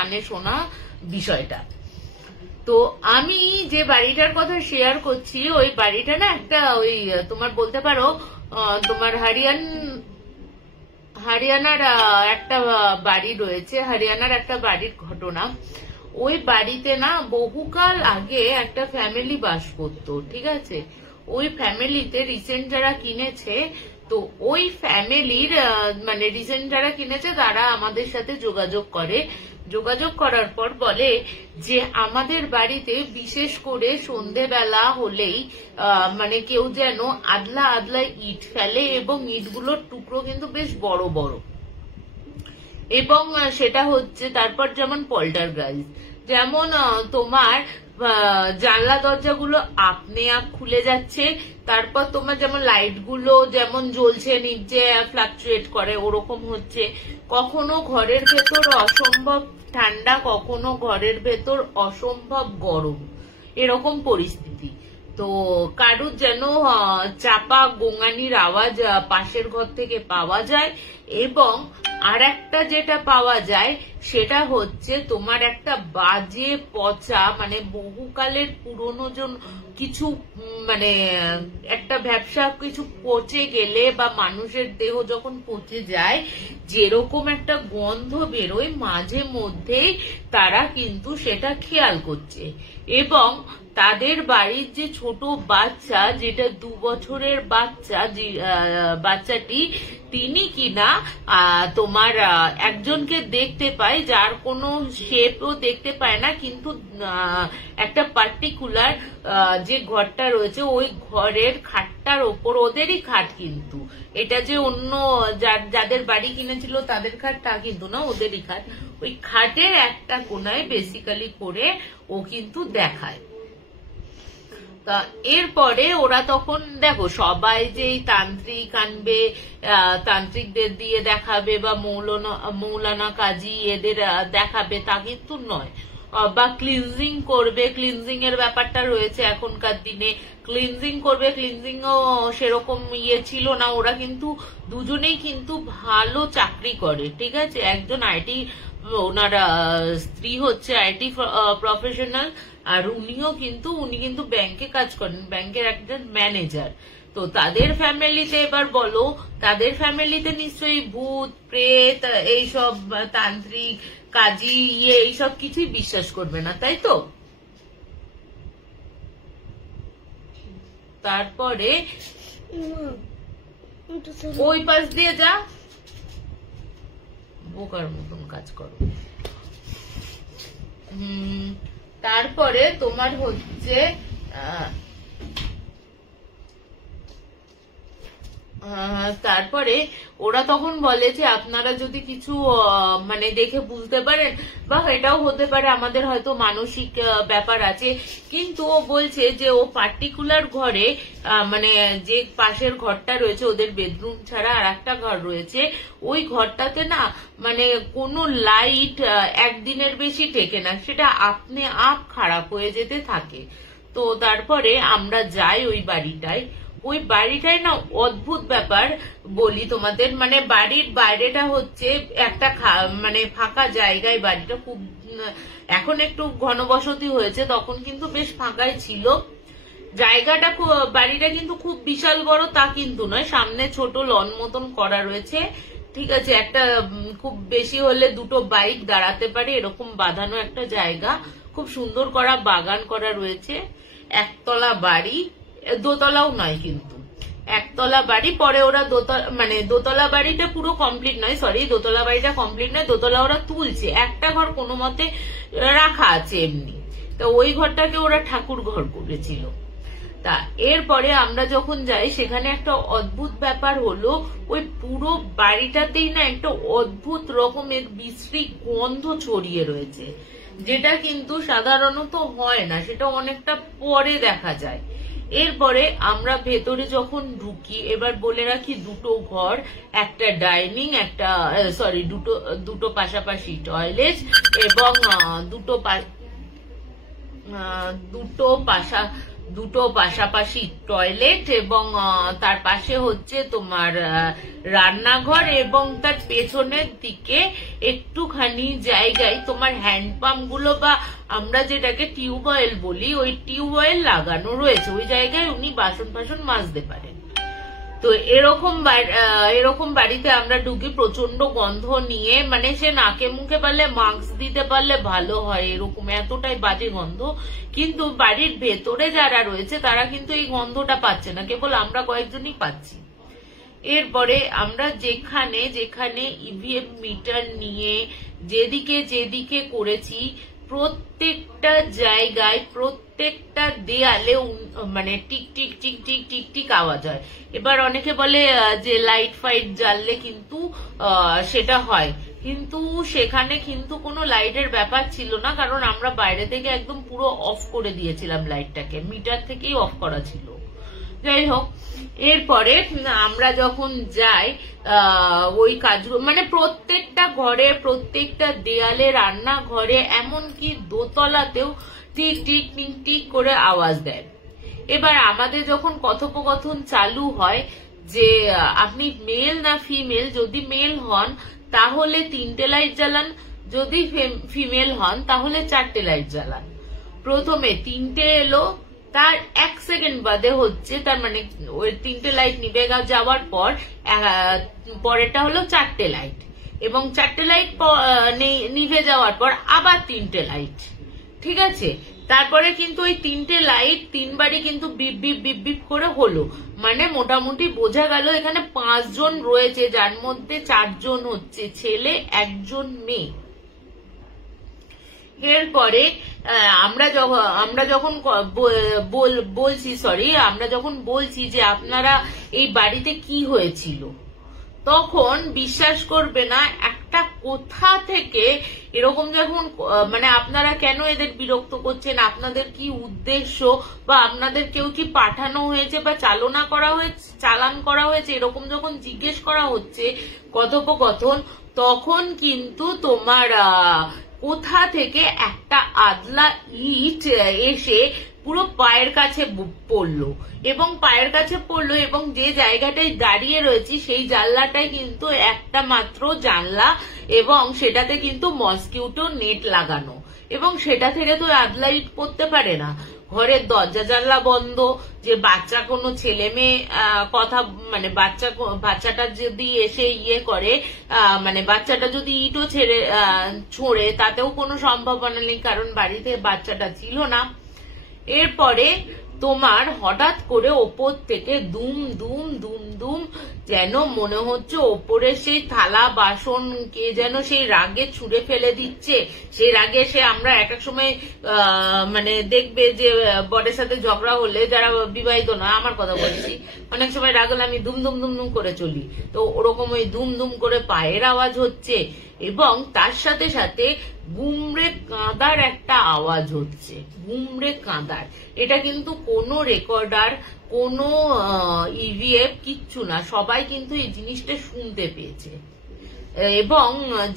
কানে শোনা বিষয়টা। তো আমি যে বাড়িটার কথা শেয়ার করছি, ওই বাড়িটা না একটা ওই তোমার বলতে পারো তোমার হরিয়ানার একটা বাড়ি রয়েছে, হরিয়ানার একটা বাড়ির ঘটনা। ওই বাড়িতে না বহুকাল আগে একটা ফ্যামিলি বাস করতো, ঠিক আছে। ওই ফ্যামিলিতে রিসেন্ট যারা কিনেছে, তো ওই ফ্যামিলির মানে রিসেন্ট যারা কিনেছে তারা আমাদের সাথে যোগাযোগ করে। যোগাযোগ করার পর বলে যে আমাদের বাড়িতে বিশেষ করে সন্ধেবেলা হলেই মানে কেউ যেন আদলা আদলা ইট ফেলে, এবং ইটগুলোর টুকরো কিন্তু বেশ বড় বড়, এবং সেটা হচ্ছে তারপর যেমন পল্টারগাইজ, যেমন তোমার জানলা দরজাগুলো আপনি আপ খুলে যাচ্ছে, তারপর তোমার যেমন লাইট গুলো যেমন জ্বলছে নিচে ফ্লাকচুয়েট করে ওরকম হচ্ছে, কখনো ঘরের ভেতর অসম্ভব ঠান্ডা, কখনো ঘরের ভেতর অসম্ভব গরম, এরকম পরিস্থিতি। তো কারুর যেন চাপা গোঙানির আওয়াজ পাশের ঘর থেকে পাওয়া যায়, এবং আর একটা যেটা পাওয়া যায় সেটা হচ্ছে তোমার একটা বাজে পচা, মানে বহুকালের পুরনো কিছু, মানে একটা ব্যবসা কিছু পচে গেলে বা মানুষের দেহ যখন পচে যায় যেরকম একটা গন্ধ বেরোয়, মাঝে মধ্যেই তারা কিন্তু সেটা খেয়াল করছে। এবং তাদের বাড়ির যে ছোট বাচ্চা, যেটা 2 বছরের বাচ্চা, বাচ্চাটি তিনি কিনা তোমার একজনকে দেখতে পায়, যার কোনো শেপও দেখতে পায় না, কিন্তু একটা পার্টিকুলার যে ঘরটা রয়েছে ওই ঘরের খাটটার ওপর, ওদেরই খাট কিন্তু, এটা যে অন্য যাদের বাড়ি কিনেছিল তাদের খাট তা কিন্তু না, ওদেরই খাট, ওই খাটের একটা কোনায় বেসিক্যালি করে ও কিন্তু দেখায়। তা এরপরে ওরা তখন দেখো সবাই যে তান্ত্রিক আনবে, তান্ত্রিকদের দিয়ে দেখাবে বা মৌলানা কাজী এদের দেখাবে তা কিন্তু নয়, বা ক্লিনজিং করবে, ক্লিনজিং এর ব্যাপারটা রয়েছে এখনকার দিনে, ক্লিনজিং করবে, ক্লিনজিং ও সেরকম ছিল না। ওরা কিন্তু দুজনেই কিন্তু ভালো চাকরি করে, ঠিক আছে। একজন আইটি, ওনার স্ত্রী হচ্ছে আইটি প্রফেশনাল, আর উনি কিন্তু ব্যাংকে কাজ করেন, ব্যাংকের একজন ম্যানেজার। তো তাদের ফ্যামিলিতে এবার বলো, তাদের ফ্যামিলিতে নিশ্চয়ই ভূত প্রেত এইসব তান্ত্রিক কাজী এইসব কিছুই বিশ্বাস করবে না, তাই তো। তারপরে ওই পাশ দিয়ে যা, বোকার মতন কাজ করো। তারপরে তোমার হচ্ছে তারপরে ওরা তখন বলে যে আপনারা যদি কিছু মানে দেখে বুঝতে পারেন, বা এটাও হতে পারে আমাদের হয়তো মানসিক ব্যাপার আছে, কিন্তু ও বলছে যে ও পার্টিকুলার ঘরে, মানে যে পাশের ঘরটা রয়েছে ওদের বেডরুম ছাড়া আর একটা ঘর রয়েছে, ওই ঘরটাতে না মানে কোনো লাইট একদিনের বেশি টেকে না, সেটা আপনি আপ খারাপ হয়ে যেতে থাকে। তো তারপরে আমরা যাই ওই বাড়িটায়, ওই বাড়িটায় না অদ্ভুত ব্যাপার বলি তোমাদের, মানে বাড়ির বাইরেটা হচ্ছে একটা মানে ফাঁকা জায়গায়, বাড়িটা খুব, এখন একটু ঘনবসতি হয়েছে, তখন কিন্তু বেশ ফাঁকাই ছিল জায়গাটা। বাড়িটা কিন্তু খুব বিশাল বড় তা কিন্তু নয়, সামনে ছোট লন মতন করা রয়েছে, ঠিক আছে। একটা খুব বেশি হলে 2টো বাইক দাঁড়াতে পারে এরকম বাঁধানো একটা জায়গা, খুব সুন্দর করা বাগান করা রয়েছে, একতলা বাড়ি, দোতলাও নয় কিন্তু একতলা বাড়ি। পরে ওরা মানে দোতলা বাড়িটা পুরো কমপ্লিট নয়, সরি দোতলা বাড়িটা কমপ্লিট নয়, দোতলা ওরা তুলছে, একটা ঘর কোনো মতে রাখা আছে এমনি, তো ওই ঘরটাকে ওরা ঠাকুর ঘর করেছিল। তা এরপরে আমরা যখন যাই সেখানে একটা অদ্ভুত ব্যাপার হলো, ওই পুরো বাড়িটাতেই না একটা অদ্ভুত রকমের বিশ্রী গন্ধ ছড়িয়ে রয়েছে, যেটা কিন্তু সাধারণত হয় না, সেটা অনেকটা পরে দেখা যায়। এরপরে আমরা ভেতরে যখন ঢুকি, এবার বলে রাখি 2টো ঘর, একটা ডাইনিং, একটা সরি দুটো পাশাপাশি টয়লেট, এবং দুটো পাশাপাশি টয়লেট এবং তার পাশে হচ্ছে তোমার রান্নাঘর এবং তার পেছনের দিকে একটুখানি জায়গায় তোমার হ্যান্ডপাম্প গুলো বা আমরা যেটাকে টিউবওয়েল বলি ওই টিউবওয়েল লাগানো রয়েছে। ওই জায়গায় উনি বাসন ফাসন মাজতে পারেন। তো এরকম বাড়িতে আমরা ঢুকি প্রচন্ড গন্ধ নিয়ে, মানে সে নাকে মুখে পারলে মাস্ক দিতে পারলে ভালো হয়, এরকম এতটাই বাজে গন্ধ। কিন্তু বাড়ির ভেতরে যারা রয়েছে তারা কিন্তু এই গন্ধটা পাচ্ছে না, কেবল আমরা কয়েকজনই পাচ্ছি। এরপরে আমরা যেখানে যেখানে ইভিএম মিটার নিয়ে যেদিকে করেছি প্রত্যেকটা জায়গায় প্রত্যেকটা দেয়ালে মানে tick tick tick tick tick tick আওয়াজ হয়। এবার অনেকে বলে যে লাইট ফাইট জ্বাললে কিন্তু সেটা হয়, কিন্তু সেখানে কিন্তু কোনো লাইটের ব্যাপার ছিল না, কারণ আমরা বাইরে থেকে একদম পুরো অফ করে দিয়েছিলাম লাইটটাকে, মিটার থেকেই অফ করা ছিল। যাই হোক, এরপরে আমরা যখন যাই ওই কাজগুলো মানে প্রত্যেকটা ঘরে প্রত্যেকটা দেয়ালে রান্নাঘরে এমনকি দোতলাতেও টিক টিক টিক টিক করে আওয়াজ দেয়। এবার আমাদের যখন কথোপকথন চালু হয় যে আপনি মেল না ফিমেল, যদি মেল হন তাহলে 3টে লাইট জ্বালান, যদি ফিমেল হন তাহলে 4টে লাইট জ্বালান। প্রথমে 3টে এলো, তার 1 সেকেন্ড বাদে হচ্ছে, তার মানে ওই 3টে লাইট নিভে যাওয়ার পর পরেরটা হলো 4টে লাইট, এবং 4টে লাইট নিভে যাওয়ার পর আবার 3টে লাইট। ঠিক আছে, তারপরে কিন্তু ওই 3টে লাইট 3বারই কিন্তু বিপ বিপ বিপ বিপ করে হলো, মানে মোটামুটি বোঝা গেল এখানে 5 জন রয়েছে, যার মধ্যে 4 জন হচ্ছে ছেলে, 1 জন মেয়ে। এরপরে আমরা যখন বলছি যে আপনারা এই বাড়িতে কি হয়েছিল, তখন বিশ্বাস করবে না একটা কোথা থেকে এরকম যখন মানে আপনারা কেন এদের বিরক্ত করছেন, আপনাদের কি উদ্দেশ্য, বা আপনাদের কেউ কি পাঠানো হয়েছে বা চালান করা হয়েছে, এরকম যখন জিজ্ঞেস করা হচ্ছে কথোপকথন, তখন কিন্তু তোমার কোথা থেকে একটা আদলা ইট এসে পুরো পায়ের কাছে পড়লো, এবং যে জায়গাটায় দাঁড়িয়ে রয়েছি সেই জানলাটাই কিন্তু একটা মাত্র জানলা, এবং সেটাতে কিন্তু মসকিউটো নেট লাগানো, এবং সেটা থেকে তো আদলা ইট পড়তে পারে না। ঘরের দরজা জানলা বন্ধ, যে বাচ্চা কোনো ছেলে মেয়ে কথা মানে বাচ্চাটা যদি এসে করে মানে বাচ্চাটা যদি ইটও ছোঁড়ে তাতেও কোনো সম্ভাবনা নেই, কারণ বাড়িতে বাচ্চাটা ছিল না। এরপরে তোমার হঠাৎ করে ওপর থেকে দুম দুম দুম দুম, যেন মনে হচ্ছে ওপরে সেই থালা বাসন কে যেন সেই রাগে ছুঁড়ে ফেলে দিচ্ছে। সেই রাগে আমরা এক এক সময় মানে দেখবে যে বরের সাথে ঝগড়া হলে, যারা বিবাহিত না আমার কথা বলছি, অনেক সময় রাগ হলে আমি দুম দুম দুম দুম করে চলি, তো ওরকম ওই দুম দুম করে পায়ের আওয়াজ হচ্ছে, এবং তার সাথে সাথে গুমড়ে কাঁদার একটা আওয়াজ হচ্ছে, গুমড়ে কাঁদার। এটা কিন্তু কোনো রেকর্ডার, কোনো ইভিএফ কিচ্ছু না, সবাই কিন্তু এই জিনিসটা শুনতে পেয়েছে। এবং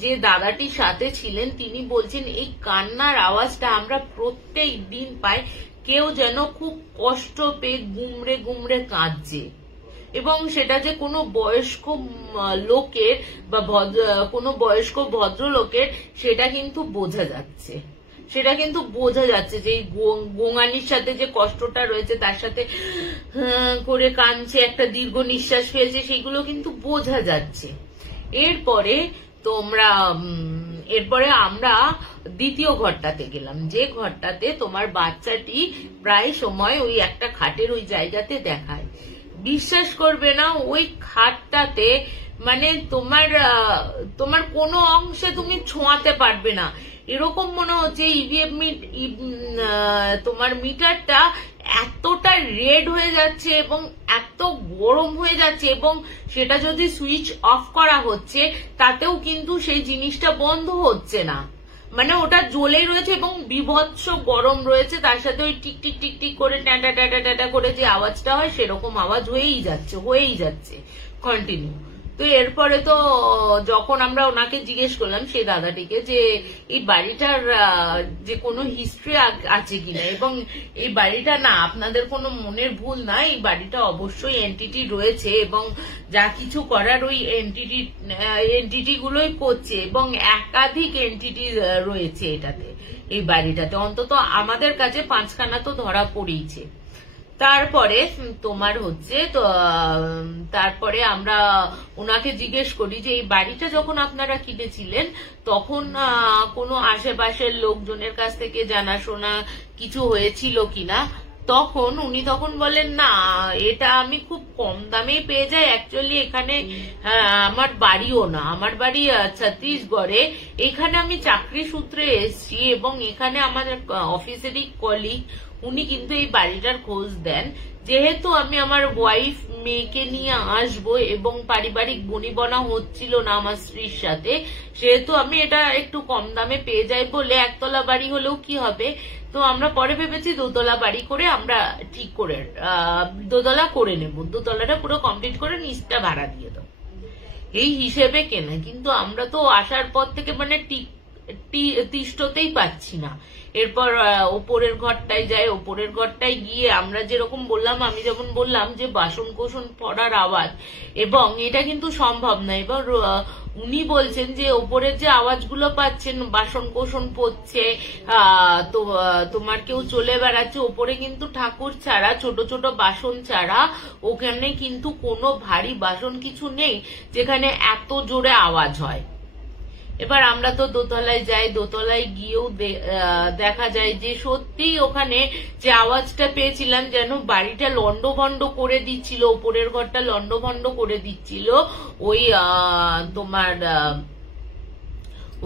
যে দাদাটির সাথে ছিলেন তিনি বলছেন এই কান্নার আওয়াজটা আমরা প্রত্যেক দিন পাই, কেউ যেন খুব কষ্ট পেয়ে গুমড়ে গুমড়ে কাঁদছে, এবং সেটা যে কোনো বয়স্ক লোকের বা কোনো বয়স্ক ভদ্রলোকের সেটা কিন্তু বোঝা যাচ্ছে, যে এই গোঙানির সাথে যে কষ্টটা রয়েছে তার সাথে করে কাঁদছে, একটা দীর্ঘ নিঃশ্বাস ফেলছে, সেগুলো কিন্তু বোঝা যাচ্ছে। এরপরে আমরা দ্বিতীয় ঘরটাতে গেলাম, যে ঘরটাতে তোমার বাচ্চাটি প্রায় সময় ওই একটা খাটের ওই জায়গাতে দেখায়। বিশ্বাস করবে না, ওই খাটটাতে মানে তোমার কোনো অংশে তুমি ছোঁয়াতে পারবে না, এরকম মনে হচ্ছে ইভিএম তোমার মিটারটা এতটা রেড হয়ে যাচ্ছে এবং এত গরম হয়ে যাচ্ছে, এবং সেটা যদি সুইচ অফ করা হচ্ছে তাতেও কিন্তু সেই জিনিসটা বন্ধ হচ্ছে না, মানে ওটা জ্বলেই রয়েছে এবং বিভৎস গরম রয়েছে, তার সাথে ওই টিক টিক টিক টিক করে ট্যাটা ট্যাটা ট্যাটা করে যে আওয়াজটা হয় সেরকম আওয়াজ হয়েই যাচ্ছে কন্টিনিউ। তো এরপরে তো যখন আমরা ওনাকে জিজ্ঞেস করলাম সেই দাদাটিকে যে এই বাড়িটার যে কোনো হিস্ট্রি আছে কিনা, এবং এই বাড়িটা না আপনাদের কোনো মনের ভুল না, এই বাড়িটা অবশ্যই এন্টিটি রয়েছে এবং যা কিছু করার ওই এন্টিটি গুলোই করছে, এবং একাধিক এন্টিটি রয়েছে এটাতে, এই বাড়িটাতে অন্তত আমাদের কাছে 5খানা তো ধরা পড়েইছে। তারপরে তোমার হচ্ছে তো তারপরে আমরা ওনাকে জিজ্ঞেস করি যে এই বাড়িটা যখন আপনারা কিনেছিলেন তখন কোনো আশেপাশের লোকজনের কাছ থেকে জানাশোনা কিছু হয়েছিল কিনা। তখন উনি বলেন না, এটা আমি খুব কম দামে পেয়ে যাই। অ্যাকচুয়ালি এখানে আমার বাড়িও না, আমার বাড়ি ছত্তিশগড়ে। এখানে আমি চাকরি সূত্রে এসেছি এবং এখানে আমার অফিসেরই কলিগ উনি কিন্তু এই বাড়িটার খোঁজ দেন। যেহেতু আমি আমার ওয়াইফ মেয়েকে নিয়ে আসবো এবং পারিবারিক বনিবনা হচ্ছিল না আমার স্ত্রীর সাথে, সেহেতু আমি এটা একটু কম দামে পেয়ে যাই বলে একতলা বাড়ি হলেও কি হবে, তো আমরা পরে ভেবেছি দোতলা বাড়ি করে আমরা ঠিক করে দোতলা করে নেব, দোতলাটা পুরো কমপ্লিট করে নিচটা ভাড়া দিয়ে দেবো এই হিসেবে কেনা। কিন্তু আমরা তো আসার পর থেকে মানে তিষ্ঠতেই পাচ্ছি না। এরপর ওপরের ঘরটায় যাই, ওপরের ঘরটায় গিয়ে আমরা যেরকম বললাম, আমি যেমন বললাম যে বাসন কোসন পড়ার আওয়াজ, এবং এটা কিন্তু সম্ভব না। এবার উনি বলছেন যে ওপরের যে আওয়াজগুলো পাচ্ছেন বাসন কোসন পড়ছে, তো তোমার কেউ চলে বেড়াচ্ছে, ওপরে কিন্তু ঠাকুর ছাড়া ছোট ছোট বাসন ছাড়া ওখানে কিন্তু কোনো ভারী বাসন কিছু নেই যেখানে এত জোরে আওয়াজ হয়। এবার আমরা তো দোতলায় যাই, দোতলায় গিয়েও দেখা যায় যে সত্যি ওখানে যে আওয়াজটা পেয়েছিলাম যেন বাড়িটা লন্ডভন্ড করে দিচ্ছিল, ওপরের ঘরটা লন্ডভন্ড করে দিচ্ছিল। ওই তোমার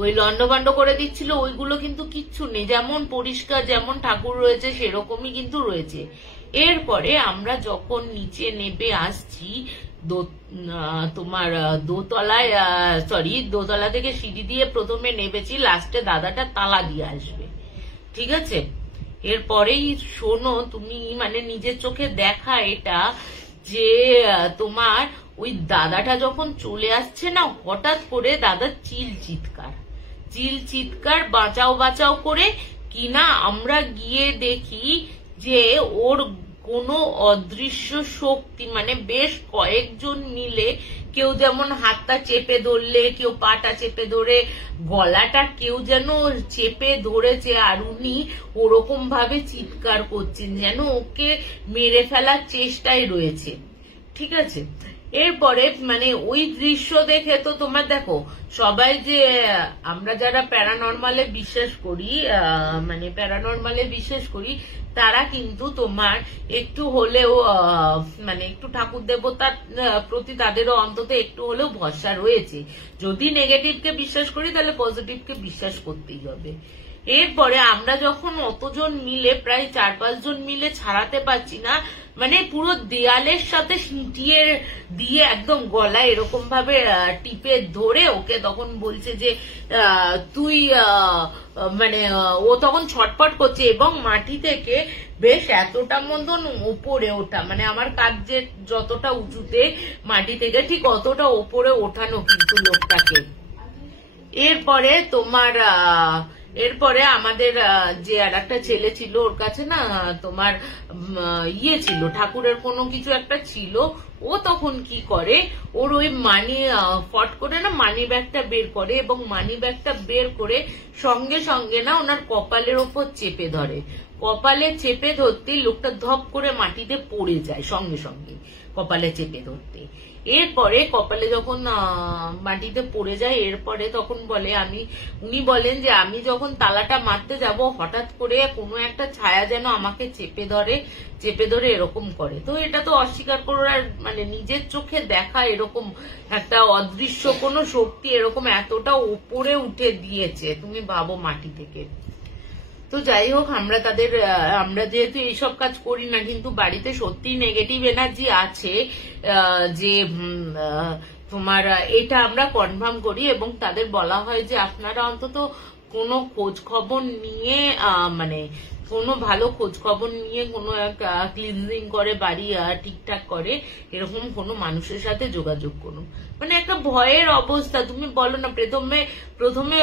ওই লন্ডভন্ড করে দিচ্ছিল, ওইগুলো কিন্তু কিচ্ছু নেই, যেমন পরিষ্কার যেমন ঠাকুর রয়েছে সেরকমই কিন্তু রয়েছে। এরপরে আমরা যখন নিচে নেমে আসছি তোমার দোতলায়, দোতলা থেকে সিঁড়ি দিয়ে প্রথমে নেমেছি, লাস্টে দাদাটা তালা দিয়ে আসবে, ঠিক আছে। এরপরেই শোনো তুমি, মানে নিজের চোখে দেখা এটা, যে তোমার ওই দাদাটা যখন চলে আসছে না, হঠাৎ করে দাদার চিৎকার বাঁচাও বাঁচাও করে কিনা আমরা গিয়ে দেখি যে ওর কোনো অদৃশ্য শক্তি, মানে বেশ কয়েকজন মিলে, কেউ যেমন হাতটা চেপে ধরলে, কেউ পাটা চেপে ধরে, গলাটা কেউ যেন চেপে ধরেছে, আর উনি ওরকম ভাবে চিৎকার করছেন যেন ওকে মেরে ফেলার চেষ্টায় রয়েছে, ঠিক আছে। এরপরে মানে ওই দৃশ্য দেখে তো তোমার দেখো, সবাই যে আমরা যারা প্যারানরমালে বিশ্বাস করি তারা কিন্তু তোমার একটু হলেও মানে একটু ঠাকুর দেবতার প্রতি তাদেরও অন্তত একটু হলেও ভরসা রয়েছে। যদি নেগেটিভকে বিশ্বাস করি তাহলে পজিটিভকে বিশ্বাস করতেই হবে। এরপরে আমরা যখন অতজন মিলে, প্রায় 4-5 জন মিলে ছাড়াতে পারছি না, মানে পুরো দেয়ালের সাথে সিঁটিয়ে দিয়ে একদম গলায় এরকম ভাবে টিপে ধরে ওকে তখন বলছে যে তুই মানে ও তখন ছটপট করছে, এবং মাটি থেকে বেশ এতটা মতন ওপরে ওঠা, মানে আমার কাঁধ যে যতটা উঁচুতে মাটি থেকে ঠিক অতটা ওপরে ওঠানো কিন্তু লোকটাকে। এরপরে আমাদের যে আর একটা ছেলে ছিল, ওর কাছে না তোমার ছিল ঠাকুরের কোনো কিছু একটা ছিল। ও তখন কি করে, ওর ওই ফট করে না মানি ব্যাগটা বের করে, এবং মানি ব্যাগটা বের করে সঙ্গে সঙ্গে না ওনার কপালের ওপর চেপে ধরে। কপালে চেপে ধরতে লোকটা ধপ করে মাটিতে পড়ে যায় সঙ্গে সঙ্গে, কপালে চেপে ধরতে। এরপরে কপালে যখন মাটিতে পড়ে যায়, এরপরে তখন উনি বলেন যে আমি যখন তালাটা মারতে যাব, হঠাৎ করে কোনো একটা ছায়া যেন আমাকে চেপে ধরে এরকম করে। তো এটা তো অস্বীকার করার, মানে নিজের চোখে দেখা এরকম একটা অদৃশ্য কোনো শক্তি এরকম এতটা উপরে উঠে দিয়েছে, তুমি ভাবো মাটি থেকে। তো যাই হোক, আমরা যেহেতু এইসব কাজ করি না, কিন্তু বাড়িতে সত্যি নেগেটিভ এনার্জি আছে, যে তোমার এটা আমরা কনফার্ম করি, এবং তাদের বলা হয় যে আপনারা অন্তত কোনো খোঁজ খবর নিয়ে মানে কোনো ভালো খোঁজ খবর নিয়ে কোনো একটা ক্লিনজিং করে বাড়ি ঠিকঠাক করে এরকম কোনো মানুষের সাথে যোগাযোগ করুন। মানে একটা ভয়ের অবস্থা। তুমি বলো না, প্রথমে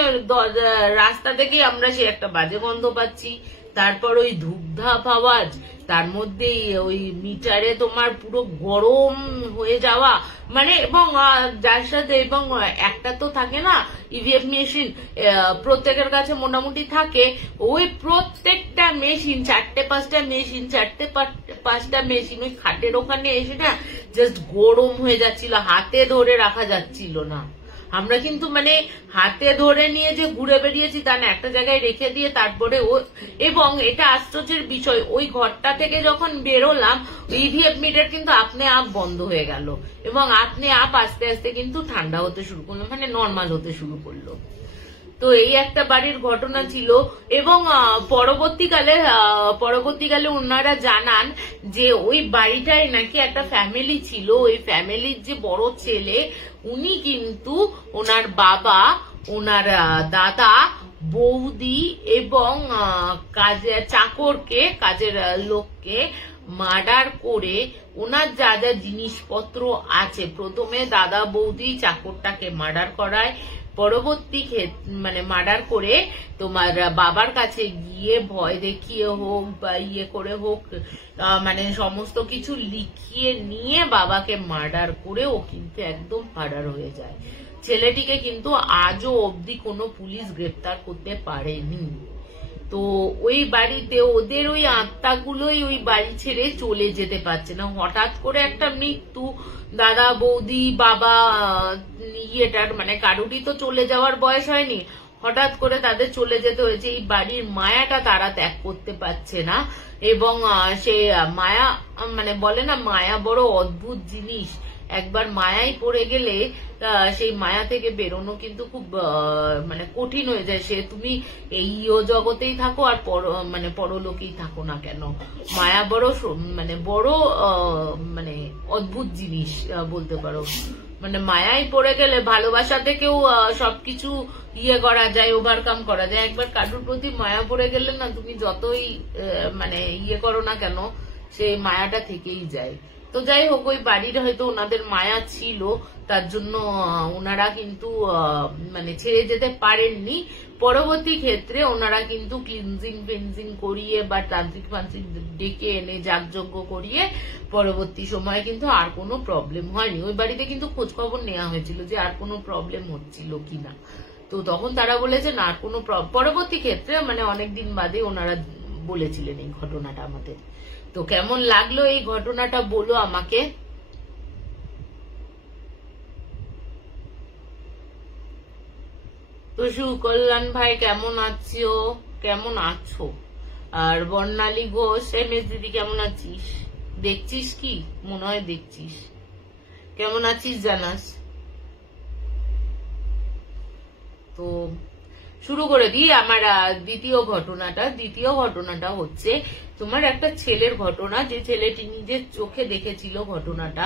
রাস্তা থেকে আমরা সে একটা বাজে গন্ধ পাচ্ছি, তারপর ওই ধূপধাপ আওয়াজ, তার মধ্যে ওই মিটারে তোমার পুরো গরম হয়ে যাওয়া, মানে এবং যার সাথে এবং একটা তো থাকে না ইভিএম মেশিন, প্রত্যেকের কাছে মোটামুটি থাকে, ওই প্রত্যেকটা মেশিন 4-5টা মেশিন, 4-5টা মেশিন ওই খাটের ওখানে এসে না জাস্ট গরম হয়ে যাচ্ছিল, হাতে ধরে রাখা যাচ্ছিল না। আমরা কিন্তু মানে হাতে ধরে নিয়ে যে ঘুরে বেরিয়েছি তা না, একটা জায়গায় রেখে দিয়ে তারপরে এবং এটা আশ্চর্যের বিষয়, ওই ঘরটা থেকে যখন বেরোলাম ইভিএম মিটার কিন্তু আপনি আপ বন্ধ হয়ে গেল এবং আপনি আপ আস্তে আস্তে কিন্তু ঠান্ডা হতে শুরু করলো, মানে নর্মাল হতে শুরু করলো। তো এই একটা বাড়ির ঘটনা ছিল। এবং পরবর্তীকালে ওনারা জানান যে ওই বাড়িটায় নাকি একটা ফ্যামিলি ছিল, ওই ফ্যামিলির যে বড় ছেলে উনি কিন্তু ওনার বাবা, ওনার দাদা, বৌদি এবং কাজের লোককে মার্ডার করে ওনার যা যা জিনিসপত্র আছে, প্রথমে দাদা বৌদি চাকরটাকে মার্ডার করায়, পরবর্তী মানে মার্ডার করে তোমার বাবার কাছে গিয়ে ভয় দেখিয়ে হোক বা ইয়ে করে হোক, মানে সমস্ত কিছু লিখিয়ে নিয়ে বাবাকে মার্ডার করে ও কিন্তু একদম ফারার হয়ে যায়। ছেলেটিকে কিন্তু আজও অবধি কোনো পুলিশ গ্রেপ্তার করতে পারেনি। তো ওই বাড়িতে ওদের ওই আত্মাগুলোই ওই বাড়ি ছেড়ে চলে যেতে পারছে না। হঠাৎ করে একটা মৃত্যু, দাদা বৌদি বাবা ইয়েটার মানে কারুরই তো চলে যাওয়ার বয়স হয়নি, হঠাৎ করে তাদের চলে যেতে হয়েছে। এই বাড়ির মায়াটা তারা ত্যাগ করতে পারছে না এবং সে মায়া মানে বলে না মায়া বড় অদ্ভুত জিনিস, একবার মায়ায় পড়ে গেলে সেই মায়া থেকে বেরোনো কিন্তু খুব মানে কঠিন হয়ে যায়। সে তুমি এই জগতেই থাকো আর মানে পরলোকেই থাকো না কেন, মায়া বড় মানে অদ্ভুত জিনিস বলতে পারো। মানে মায়ায় পড়ে গেলে ভালোবাসা থেকেও সবকিছু ইয়ে করা যায়, ওভারকাম করা যায়। একবার কারোর প্রতি মায়া পড়ে গেলে না তুমি যতই মানে ইয়ে করো না কেন সেই মায়াটা থেকেই যায়। তো যাই হোক, ওই বাড়ির হয়তো ওনাদের মায়া ছিল, তার জন্য ওনারা কিন্তু মানে ছেড়ে যেতে পারেননি। পরবর্তী ক্ষেত্রে ওনারা কিন্তু ক্লিনজিং করিয়ে বা তান্ত্রিক ফান্ত্রিক ডেকে এনে যাগযজ্ঞ করিয়ে পরবর্তী সময়ে কিন্তু আর কোনো প্রবলেম হয়নি। ওই বাড়িতে কিন্তু খোঁজ খবর নেওয়া হয়েছিল যে আর কোনো প্রবলেম হচ্ছিল কিনা, তো তখন তারা বলেছে না আর কোনো পরবর্তী ক্ষেত্রে মানে অনেকদিন বাদে ওনারা বলেছিলেন এই ঘটনাটা আমাদের। তো কেমন লাগলো এই ঘটনাটা বলো আমাকে। তো সুকল্যাণ ভাই কেমন আছো? আর বর্ণালী ঘোষ এমএস দিদি কেমন আছিস? দেখছিস কি? মনে হয় দেখছিস। কেমন আছিস জানাস। তো শুরু করে দিই আমার দ্বিতীয় ঘটনাটা হচ্ছে তোমার একটা ছেলের ঘটনা, যে ছেলেটি নিজের চোখে দেখেছিল ঘটনাটা।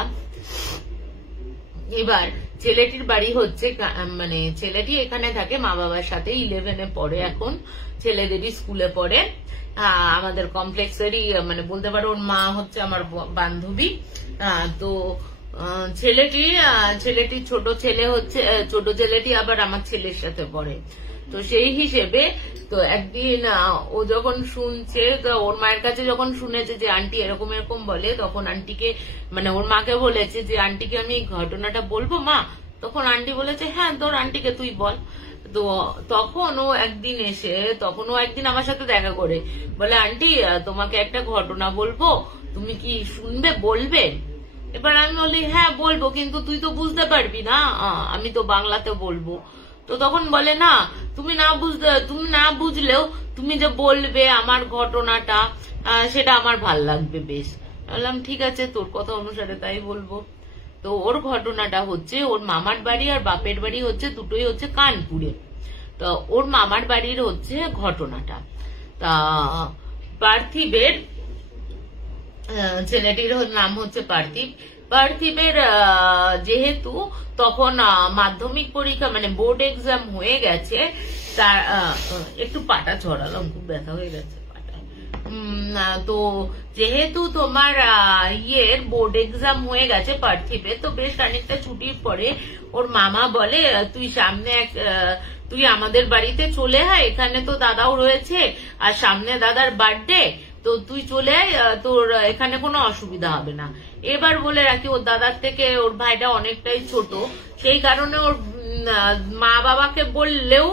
এবার ছেলেটির বাড়ি হচ্ছে মানে ছেলেটি এখানে থাকে মা বাবার সাথে, 11-এ পড়ে, এখন ছেলেদেরই স্কুলে পড়ে, আমাদের কমপ্লেক্সেরই মানে বলতে পারো। ওর মা হচ্ছে আমার বান্ধবী। তো ছেলেটির ছোট ছেলেটি আবার আমার ছেলের সাথে পড়ে। তো সেই হিসেবে তো একদিন ও যখন শুনছে, ওর মায়ের কাছে যখন শুনেছে যে আন্টি এরকম এরকম বলে, তখন আন্টিকে মানে ওর মাকে বলেছে যে আন্টিকে আমি এই ঘটনাটা বলবো মা। তখন আন্টি বলেছে হ্যাঁ তোর আন্টিকে তুই বল। তো তখন ও একদিন আমার সাথে দেখা করে বলে আন্টি তোমাকে একটা ঘটনা বলবো, তুমি কি শুনবে, বলবে? এবার আমি বলি হ্যাঁ বলবো, কিন্তু তুই তো বুঝতে পারবি না, আমি তো বাংলাতে বলবো। তো তখন বলে না তুমি না বুঝলেও তুমি যে বলবে আমার ঘটনাটা সেটা আমার ভাল লাগবে বেশ। বললাম ঠিক আছে তোর কথা অনুসারে তাই বলবো। তো ওর ঘটনাটা হচ্ছে ওর মামার বাড়ি আর বাপের বাড়ি হচ্ছে দুটোই হচ্ছে কানপুরে। তো ওর মামার বাড়ির হচ্ছে ঘটনাটা, তা পার্থিবের ছেলেটির নাম হচ্ছে পার্থিবের যেহেতু তখন মাধ্যমিক পরীক্ষা মানে বোর্ড এক্সাম হয়ে গেছে, তার একটু পাটা ছড়ালাম, খুব ব্যথা হয়ে গেছে পাটা। তো যেহেতু তোমার ইয়ের বোর্ড এক্সাম হয়ে গেছে পার্থিবে, তো বেশ খানিকটা ছুটির পরে ওর মামা বলে তুই সামনে তুই আমাদের বাড়িতে চলে আয়, এখানে তো দাদাও রয়েছে আর সামনে দাদার বার্থডে, তো তুই চলে আয়, তোর এখানে কোনো অসুবিধা হবে না। এবার বলে রাখি ওর দাদার থেকে ওর ভাইটা অনেকটাই ছোট, সেই কারণে ওর মা বাবাকে বললেও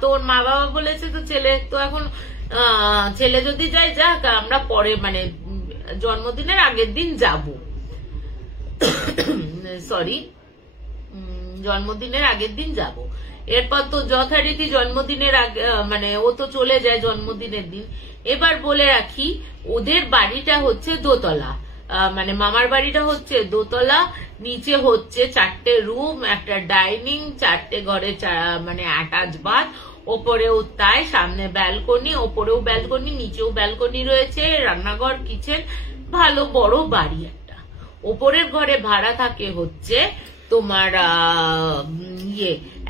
তো ওর মা বাবা বলেছে তো ছেলে তো এখন ছেলে যদি যায় যাক, আমরা পরে মানে জন্মদিনের আগের দিন যাব, সরি জন্মদিনের আগের দিন যাব। এরপর তো যথারীতি জন্মদিনের আগে মানে ও তো চলে যায় জন্মদিনের দিন। এবার বলে রাখি ওদের বাড়িটা হচ্ছে দোতলা, মানে মামার বাড়িটা হচ্ছে দোতলা, নিচে হচ্ছে 4টে রুম, একটা ডাইনিং, 4টে ঘরে মানে অ্যাটাচ বাথ, ওপরেও তাই, সামনে ব্যালকনি, ওপরেও ব্যালকনি, নিচেও ব্যালকনি রয়েছে, রান্নাঘর, কিচেন, ভালো বড় বাড়ি একটা। ওপরের ঘরে ভাড়া থাকে হচ্ছে তোমার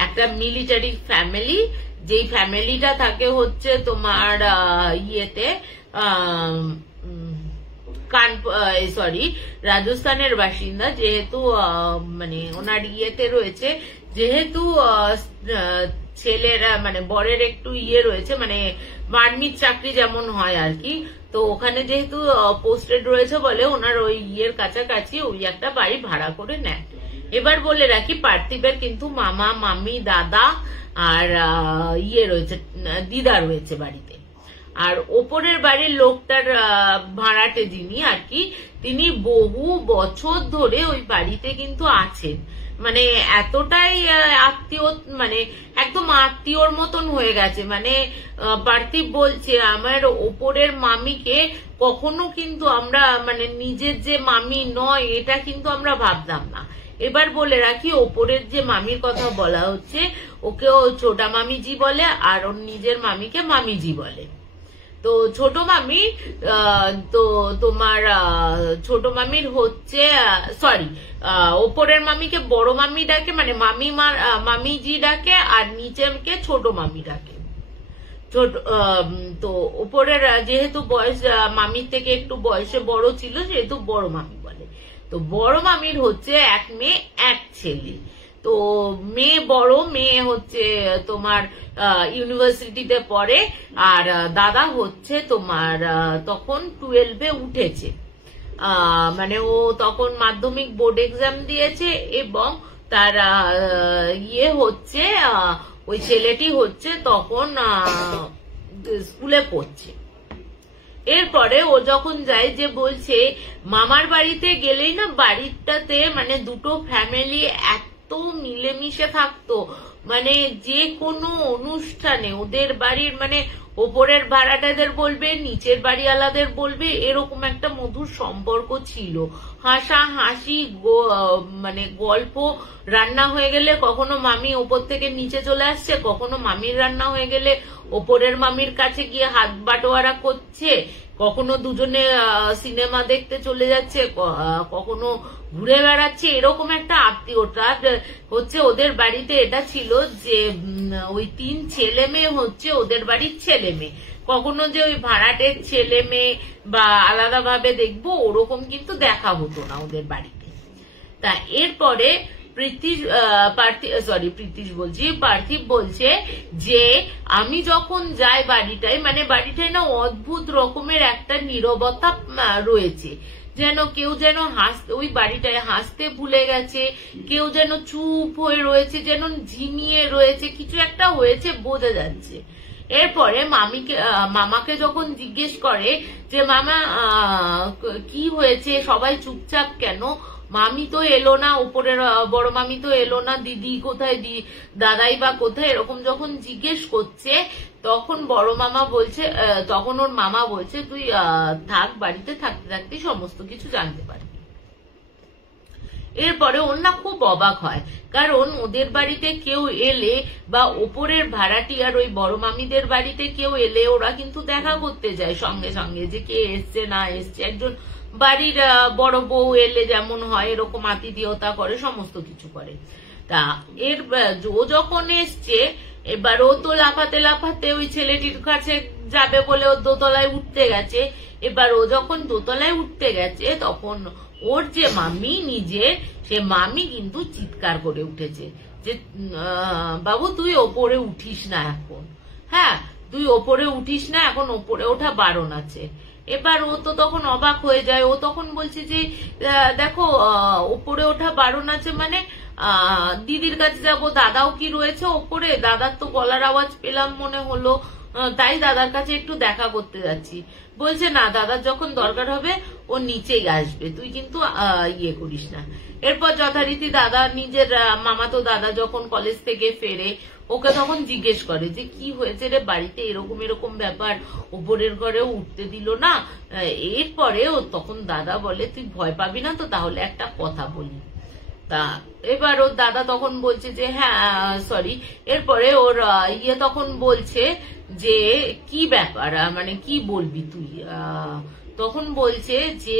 একটা মিলিটারি ফ্যামিলি, যেই ফ্যামিলিটা থাকে হচ্ছে তোমার ইয়েতে রাজস্থানের বাসিন্দা, যেহেতু মানে ওনার ইয়েতে রয়েছে, যেহেতু ছেলেরা মানে বরের একটু ইয়ে রয়েছে, মানে মারমিট চাকরি যেমন হয় আর কি, তো ওখানে যেহেতু পোস্টেড রয়েছে বলে ওনার ওই ইয়ের কাছাকাছি ওই একটা বাড়ি ভাড়া করে নেয়। এবার বলে রাখি পার্থিবের কিন্তু মামা, মামি, দাদা আর ইয়ে রয়েছে, দিদা রয়েছে বাড়িতে। আর ওপরের বাড়ির লোকটার ভাড়াটে যিনি আর কি, তিনি বহু বছর ধরে ওই বাড়িতে কিন্তু আছেন, মানে এতটাই আত্মীয়, মানে একদম আত্মীয়র মতন হয়ে গেছে। মানে পার্থিব বলছে আমার ওপরের মামিকে কখনো কিন্তু আমরা মানে নিজের যে মামি নয় এটা কিন্তু আমরা ভাবতাম না। এবার বলে রাখি ওপরের যে মামির কথা বলা হচ্ছে ওকে ও ছোটা মামিজি বলে, আর ওর নিজের মামিকে মামিজি বলে। তো ছোট মামি তো তোমার ছোট মামির হচ্ছে সরি ওপরের মামিকে বড় মামি ডাকে, মানে মামিজি ডাকে, আর নিচেকে ছোট মামি ডাকে। ছোট তো উপরের যেহেতু বয়স মামির থেকে একটু বয়সে বড় ছিল সেহেতু বড় মামি বলে। তো বড় মামির হচ্ছে এক মেয়ে এক ছেলে। তো মেয়ে বড় মেয়ে হচ্ছে তোমার ইউনিভার্সিটিতে পড়ে, আর দাদা হচ্ছে তোমার তখন 12-এ উঠেছে, মানে ও তখন মাধ্যমিক বোর্ড এক্সাম দিয়েছে, এবং তার ইয়ে হচ্ছে ওই ছেলেটি হচ্ছে তখন স্কুলে পড়ছে। এরপরে ও যখন যায় যে বলছে মামার বাড়িতে গেলেই না বাড়িটাতে মানে দুটো ফ্যামিলি এত মিলেমিশে থাকতো, মানে যে কোনো অনুষ্ঠানে ওদের বাড়ির মানে ওপরের ভাড়াটাদের বলবে, নিচের বাড়িওয়ালাদের বলবে, এরকম একটা মধুর সম্পর্ক ছিল। হাসা হাসি মানে গল্প, রান্না হয়ে গেলে কখনো মামি ওপর থেকে নিচে চলে আসছে, কখনো মামির রান্না হয়ে গেলে ওপরের মামির কাছে গিয়ে হাত বাটোয়ারা করছে, কখনো দুজনে সিনেমা দেখতে চলে যাচ্ছে, কখনো ঘুরে বেড়াচ্ছে, এরকম একটা আত্মীয়তা হচ্ছে ওদের বাড়িতে। এটা ছিল যে ওই 3 ছেলে মেয়ে হচ্ছে ওদের বাড়ির ছেলে মেয়ে, কখনো যে ওই ভাড়াটের ছেলে মেয়ে বা আলাদাভাবে দেখবো ওরকম কিন্তু দেখা হতো না ওদের বাড়িতে। তা এরপরে পার্থিব বলছে যে আমি যখন যাই বাড়িটায়, মানে বাড়িটায় না অদ্ভুত রকমের একটা নীরবতা রয়েছে, যেন কেউ যেন ওই বাড়িটায় হাসতে ভুলে গেছে, কেউ যেন চুপ হয়ে রয়েছে, যেন ঝিমিয়ে রয়েছে, কিছু একটা হয়েছে বোঝা যাচ্ছে। এরপরে মামাকে যখন জিজ্ঞেস করে যে মামা কি হয়েছে, সবাই চুপচাপ কেন, মামি তো এলো না, উপরের বড় মামি তো এলো না, দিদি কোথায়, দাদাই বা কোথায়, এরকম যখন জিজ্ঞেস করছে তখন বড় মামা বলছে, তখন ওর মামা বলছে তুই থাক, বাড়িতে থাকতে থাকতে সমস্ত কিছু জানতে পারবি। এরপরে ওর না খুব অবাক হয়, কারণ ওদের বাড়িতে কেউ এলে বা ওপরের ভাড়াটি আর ওই বড় মামিদের বাড়িতে কেউ এলে ওরা কিন্তু দেখা করতে যায় সঙ্গে সঙ্গে যে কে এসছে না এসছে, একজন বাড়ির বড় বউ এলে যেমন হয় এরকম আতিথেয়তা করে, সমস্ত কিছু করে। তা ও যখন এসছে এবার ও তো লাফাতে লাফাতে ওই ছেলেটির কাছে যাবে বলে ও দোতলায় উঠতে গেছে। এবার ও যখন দোতলায় উঠতে গেছে তখন ওর যে মামি নিজের, সে মামি কিন্তু চিৎকার করে উঠেছে যে বাবু তুই ওপরে উঠিস না এখন, হ্যাঁ তুই ওপরে উঠিস না এখন, ওপরে ওঠা বারণ আছে। এবার ও তো তখন অবাক হয়ে যায়, ও তখন বলছে যে দেখো ওপরে ওঠা বারণ আছে মানে দিদির কাছে যাবো, দাদাও কি রয়েছে ওপরে, দাদার তো গলার আওয়াজ পেলাম মনে হলো, তাই দাদার কাছে একটু দেখা করতে যাচ্ছি। বলছে না, দাদার যখন দরকার হবে ও নিচেই আসবে, তুই কিন্তু ইয়ে করিস না। এরপর যথারীতি দাদা নিজের মামাতো দাদা যখন কলেজ থেকে ফেরে ওকে তখন জিজ্ঞেস করে যে কি হয়েছে রে বাড়িতে, এরকম এরকম ব্যাপার, ওপরের ঘরেও উঠতে দিল না। এরপরে ও তখন দাদা বলে তুই ভয় পাবি না তো, তাহলে একটা কথা বলি। তা এবার ওর দাদা তখন বলছে যে হ্যাঁ সরি। এরপরে ওর ইয়ে তখন বলছে যে কি ব্যাপার, মানে কি বলবি তুই। তখন বলছে যে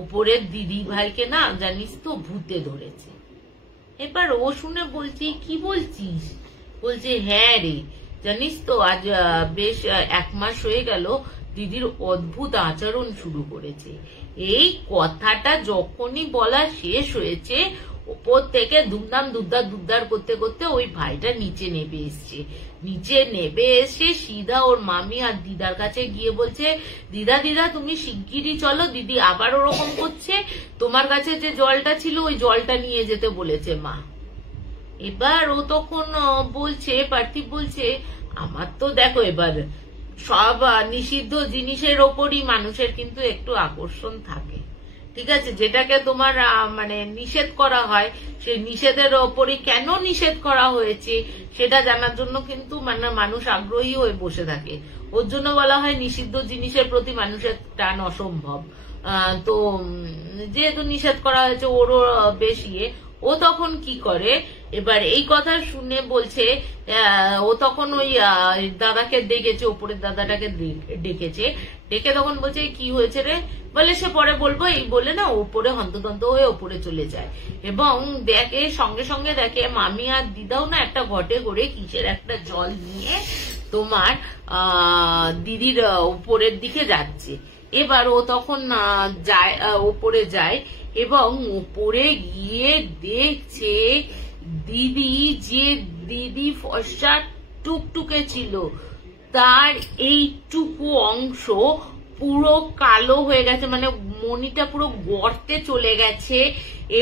ওপরের দিদি ভাইকে না জানিস তো ভূতে ধরেছে। এবার ও শুনে বলছে কি বলছিস? বলছে হ্যাঁ রে, জানিস তো আজ বেশ 1 মাস হয়ে গেল দিদির অদ্ভুত আচরণ শুরু করেছে। এই কথাটা যখনই বলা শেষ হয়েছে ওপর থেকে দুমদাম দুদ্দার দুদ্দার করতে করতে ওই ভাইটা নিচে নেমে এসছে। নিচে নেমে এসে সিধা ওর মামি আর দিদার কাছে গিয়ে বলছে দিদা দিদা তুমি শিগগিরই চলো, দিদি আবার ওরকম করছে, তোমার কাছে যে জলটা ছিল ওই জলটা নিয়ে যেতে বলেছে মা। এবার ও তখন বলছে, পার্থিব বলছে আমার তো দেখো এবার সব নিষিদ্ধ জিনিসের ওপরই মানুষের কিন্তু একটু আকর্ষণ থাকে, ঠিক আছে, যেটাকে তোমার মানে নিষেধ করা হয় সেই নিষেধের ওপরই কেন নিষেধ করা হয়েছে সেটা জানার জন্য কিন্তু মানে মানুষ আগ্রহী হয়ে বসে থাকে। ওর জন্য বলা হয় নিষিদ্ধ জিনিসের প্রতি মানুষের টান অসম্ভব। তো যেহেতু নিষেধ করা হয়েছে ওরও বেশি, ও তখন কি করে, এবার এই কথা শুনে বলছে ও তখন ওই দাদাকে ডেকেছে, ওপরের দাদাটাকে ডেকেছে, ডেকে তখন বলছে কি হয়েছে রে, বলে সে পরে বলবো, এই বলে না ওপরে হন্তদন্ত হয়ে ওপরে চলে যায়। এবং দেখে সঙ্গে সঙ্গে দেখে মামি আর দিদাও না একটা ঘটে করে কিসের একটা জল নিয়ে তোমার দিদির উপরের দিকে যাচ্ছে। এবার ও তখন যায়, ওপরে যায় এবং উপরে গিয়ে দেখছে দিদি ফর্সা টুকটুকে ছিল, তার এইটুকু অংশ পুরো কালো হয়ে গেছে, মানে মনিটা পুরো গর্তে চলে গেছে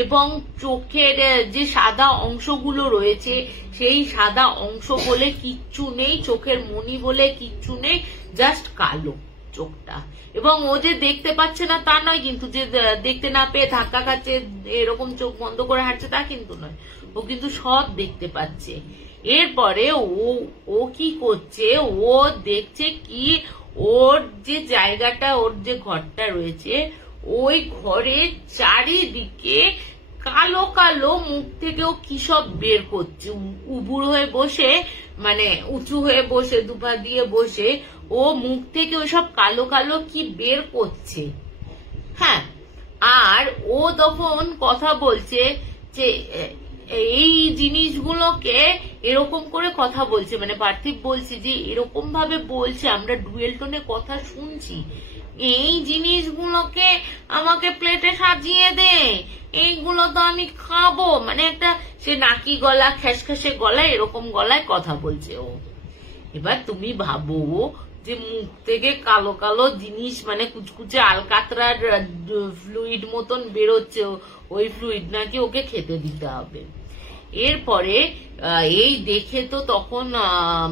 এবং চোখের যে সাদা অংশগুলো রয়েছে সেই সাদা অংশ বলে কিচ্ছু নেই, চোখের মনি বলে কিচ্ছু নেই, জাস্ট কালো চোখটা। এবং ও যে দেখতে পাচ্ছে না তা নয়, কিন্তু যে দেখতে না পেয়ে ধাক্কা খাচ্ছে এরকম চোখ বন্ধ করে হাঁটছে তা কিন্তু নয়, ও কিন্তু সব দেখতে পাচ্ছে। এরপরে ও কি করছে, ও দেখছে কি ওর যে জায়গাটা, ওর যে ঘরটা রয়েছে ওই ঘরের চারিদিকে কালো কালো মুখ থেকেও কি সব বের করছে, উবুর হয়ে বসে, মানে উঁচু হয়ে বসে, দুপা দিয়ে বসে ও মুখ থেকে ওইসব কালো কালো কি বের করছে। হ্যাঁ, আর ও তখন কথা বলছে যে এই জিনিসগুলোকে এরকম করে কথা বলছে, মানে পার্থিব বলছে যে এরকম ভাবে বলছে, আমরা ডুয়েল টোনে কথা শুনছি, এই জিনিসগুলোকে আমাকে প্লেটে সাজিয়ে দে, এইগুলো তো আমি খাবো, মানে একটা সে নাকি গলা, খ্যাসখ্যাসে গলায়, এরকম গলায় কথা বলছে ও। এবার তুমি ভাবো যে মুখ থেকে কালো কালো জিনিস, মানে কুচকুচে আলকাতরার ফ্লুইড মতন বেরোচ্ছে, ওই ফ্লুইড নাকি ওকে খেতে দিতে হবে। এরপরে এই দেখে তো তখন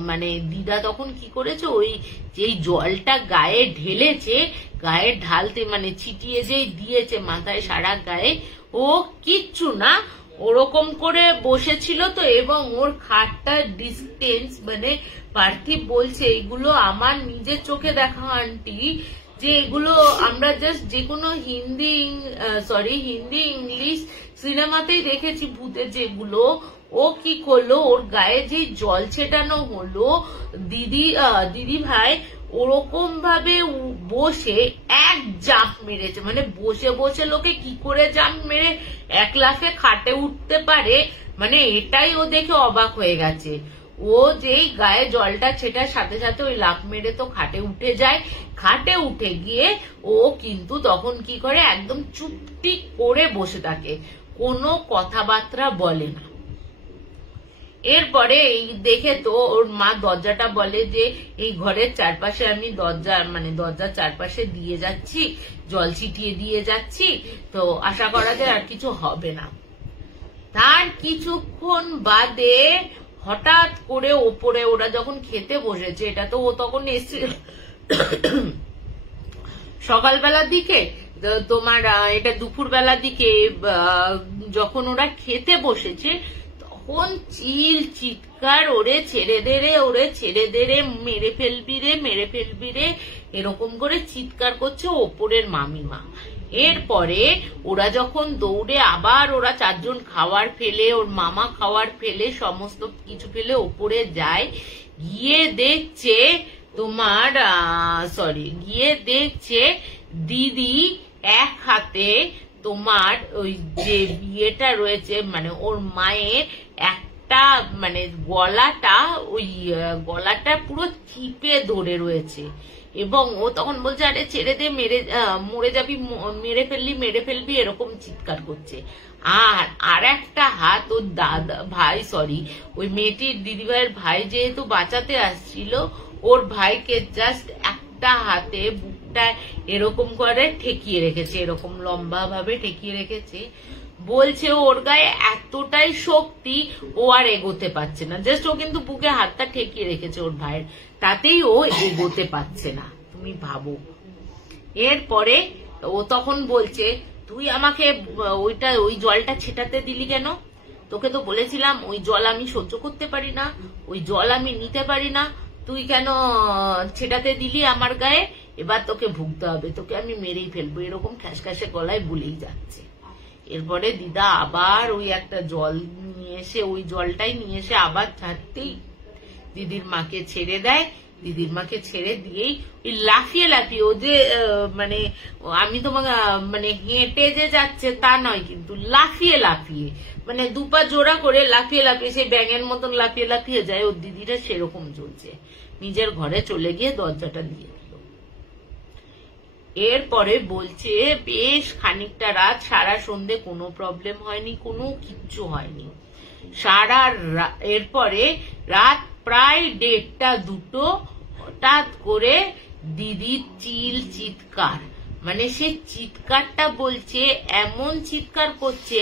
মানে দিদা তখন কি করেছে, ওই যেই জলটা গায়ে ঢেলেছে, গায়ে ঢালতে মানে ছিটিয়ে যেই দিয়েছে মাথায় সারা গায়ে, ও কিচ্ছু না ওরকম করে বসেছিল তো, এবং ওর খাটটার ডিস্টেন্স, মানে পার্থিব বলছে এগুলো আমার নিজের চোখে দেখা আন্টি, যে এগুলো আমরা জাস্ট যে কোনো হিন্দি ইংলিশ সিনেমাতেই দেখেছি ভূতের যেগুলো। ও কি করলো, ওর গায়ে যে জল ছেটানো হলো, দিদি ভাই ওরকম ভাবে বসে এক জাম্প মেরেছে, মানে বসে বসে লোকে কি করে জাম্প মেরে 1 লাফে খাটে উঠতে পারে, মানে এটাই ও দেখে অবাক হয়ে গেছে। ও ও যেই গায়ে জলটা ছেটার সাথে সাথে ওই লাফ মেরে তো খাটে উঠে যায়। খাটে উঠে গিয়ে ও কিন্তু তখন কি করে, একদম চুপটি করে বসে থাকে, কোনো কথাবার্তা বলে না। এরপরে এই দেখে তো ওর মা দরজাটা বলে যে এই ঘরের চারপাশে আমি দরজার চারপাশে দিয়ে যাচ্ছি, জল ছিটিয়ে দিয়ে যাচ্ছি, তো আশা করা যায় আর কিছু হবে না। তার কিছুক্ষণ বাদে হঠাৎ করে ওপরে ওরা যখন খেতে বসেছে, এটা তো ও তখন এসছে সকালবেলার দিকে, তোমার এটা দুপুর বেলার দিকে যখন ওরা খেতে বসেছে, তখন চিৎকার, ওরে ছেড়ে দে রে, ওরে ছেড়ে দে রে, মেরে ফেলবি রে, মেরে ফেলবি রে, এরকম করে চিৎকার করছে ওপরের মামিমা। এরপরে ওরা যখন দৌড়ে আবার ওরা চারজন খাবার ফেলে, ওর মামা খাবার ফেলে, সমস্ত কিছু ফেলে ওপরে যায়, গিয়ে দেখছে দিদি এক হাতে তোমার ওই যে বিয়েটা রয়েছে, মানে ওর মায়ের একটা মানে গলাটা পুরো চিপে ধরে রয়েছে। এবং ও তখন বলছে আরে ছেড়ে দে, মরে যাবি, মেরে ফেলবি এরকম চিৎকার করছে। আর একটা হাত ওর ওই মেয়েটির দিদিভাইয়ের ভাই যেহেতু বাঁচাতে আসছিল, ওর ভাইকে জাস্ট একটা হাতে বুকটা এরকম করে ঠেকিয়ে রেখেছে, এরকম লম্বা ভাবে ঠেকিয়ে রেখেছে। বলছে ওর গায়ে এতটাই শক্তি, ও আর এগোতে পারছে না। জাস্ট ও কিন্তু বুকে হাতটা ঠেকিয়ে রেখেছে ওর ভাইয়ের, তাতেই ও এগোতে পারছে না। তুমি ভাবো। এরপরে ও তখন বলছে তুই আমাকে ওই জলটা ছেটাতে দিলি কেন? তোকে তো বলেছিলাম ওই জল আমি সহ্য করতে পারি না, ওই জল আমি নিতে পারি না, তুই কেন ছেটাতে দিলি আমার গায়ে? এবার তোকে ভুগতে হবে, তোকে আমি মেরেই ফেলবো, এরকম খ্যাসখ্যাসে গলায় বলেই যাচ্ছে। এরপরে দিদা আবার ওই একটা জল নিয়ে এসে, ওই জলটাই নিয়ে এসে আবার ছাড়তেই দিদির মাকে ছেড়ে দেয়। দিদির মাকে ছেড়ে দিয়েই ওই লাফিয়ে ও যে মানে আমি তোমাকে মানে হেঁটে যে যাচ্ছে তা নয়, কিন্তু লাফিয়ে মানে দুপা জোড়া করে লাফিয়ে সেই ব্যাঙের মতন লাফিয়ে যায়। ওর দিদিরা সেরকম চলছে, নিজের ঘরে চলে গিয়ে দরজাটা দিয়ে দিল। এরপরে বলছে বেশ খানিকটা রাত, সারা সন্ধে কোনো প্রবলেম হয়নি, কোনো কিচ্ছু হয়নি। এরপরে রাত প্রায় 1:30-2 হঠাৎ করে দিদির চিৎকার, মানে সে চিৎকারটা বলছে এমন চিৎকার করছে